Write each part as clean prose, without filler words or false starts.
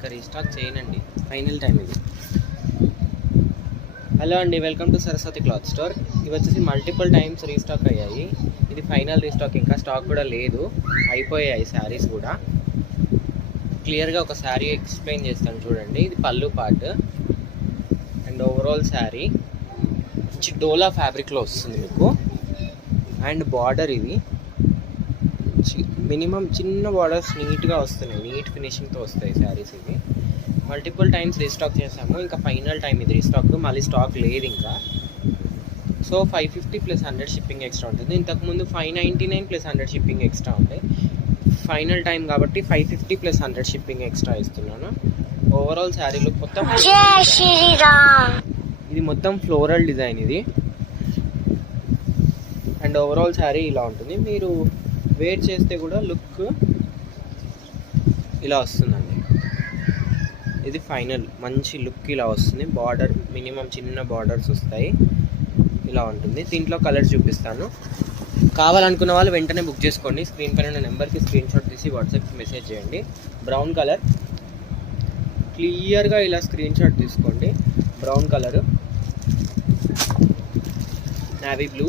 ఇంకా రీస్టాక్ చేయనండి, final time ఇది. హలో అండి, welcome to Saraswati cloth store. ఇవి వచ్చేసి మల్టిపుల్ టైమ్స్ రీస్టాక్ అయ్యాయి. ఇది ఫైనల్ రీస్టాక్, ఇంకా స్టాక్ కూడా లేదు, అయిపోయాయి శారీస్ కూడా. క్లియర్గా ఒక శారీ ఎక్స్ప్లెయిన్ చేస్తాను చూడండి. ఇది పళ్ళు పార్ట్ అండ్ ఓవరాల్ శారీ డోలా ఫ్యాబ్రిక్లో వస్తుంది మీకు. అండ్ బార్డర్ ఇది మినిమం చిన్న బార్డర్స్ నీట్గా వస్తున్నాయి, నీట్ ఫినిషింగ్తో వస్తాయి శారీస్. ఇది మల్టిపుల్ టైమ్స్ రీస్టాక్ చేసాము, ఇంకా ఫైనల్ టైం ఇది రీస్టాక్. మళ్ళీ స్టాక్ లేదు ఇంకా. సో 550 + 100 షిప్పింగ్ ఎక్స్ట్రా ఉంటుంది. ఇంతకుముందు 599 + 100 షిప్పింగ్ ఎక్స్ట్రా ఉంటాయి. ఫైనల్ టైం కాబట్టి 550 + 100 షిప్పింగ్ ఎక్స్ట్రా ఇస్తున్నాను. ఓవరాల్ శారీ లుక్ మొత్తం ఇది మొత్తం ఫ్లోరల్ డిజైన్ ఇది. అండ్ ఓవరాల్ శారీ ఇలా ఉంటుంది. మీరు వేర్ చేస్తే కూడా లుక్ ఇలా వస్తుందండి. ఇది ఫైనల్ మంచి లుక్ ఇలా వస్తుంది. బార్డర్ మినిమం చిన్న బార్డర్స్ వస్తాయి, ఇలా ఉంటుంది. దీంట్లో కలర్స్ చూపిస్తాను. కావాలనుకున్న వాళ్ళు వెంటనే బుక్ చేసుకోండి. స్క్రీన్ పైన ఉన్న నెంబర్కి స్క్రీన్ షాట్ తీసి వాట్సాప్కి మెసేజ్ చేయండి. బ్రౌన్ కలర్ క్లియర్గా ఇలా స్క్రీన్ షాట్ తీసుకోండి. బ్రౌన్ కలర్, నావీ బ్లూ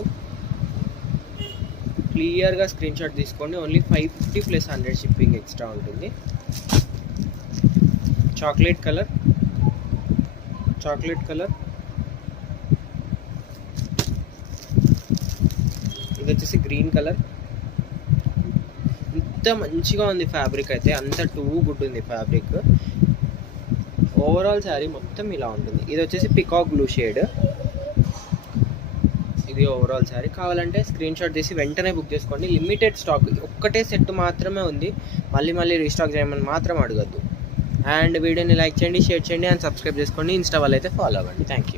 క్లియర్గా స్క్రీన్ షాట్ తీసుకోండి. ఓన్లీ 550 + 100 షిప్పింగ్ ఎక్స్ట్రా ఉంటుంది. చాక్లెట్ కలర్ ఇది వచ్చేసి గ్రీన్ కలర్. ఇంత మంచిగా ఉంది ఫ్యాబ్రిక్ అయితే, అంత టూ గుడ్ ఉంది ఫ్యాబ్రిక్. ఓవరాల్ శారీ మొత్తం ఇలా ఉంటుంది. ఇది వచ్చేసి పికాక్ బ్లూ షేడ్. ఇది ఓవరాల్ శారీ. కావాలంటే స్క్రీన్ షాట్ తీసి వెంటనే బుక్ చేసుకోండి. లిమిటెడ్ స్టాక్, ఒక్కటే సెట్ మాత్రమే ఉంది. మళ్ళీ రీస్టాక్ చేయమని మాత్రం అడగద్దు. అండ్ వీడియోని లైక్ చేయండి, షేర్ చేయండి అండ్ సబ్స్క్రైబ్ చేసుకోండి. ఇన్స్టా వాళ్ళు అయితే ఫాలో అవ్వండి. Thank you.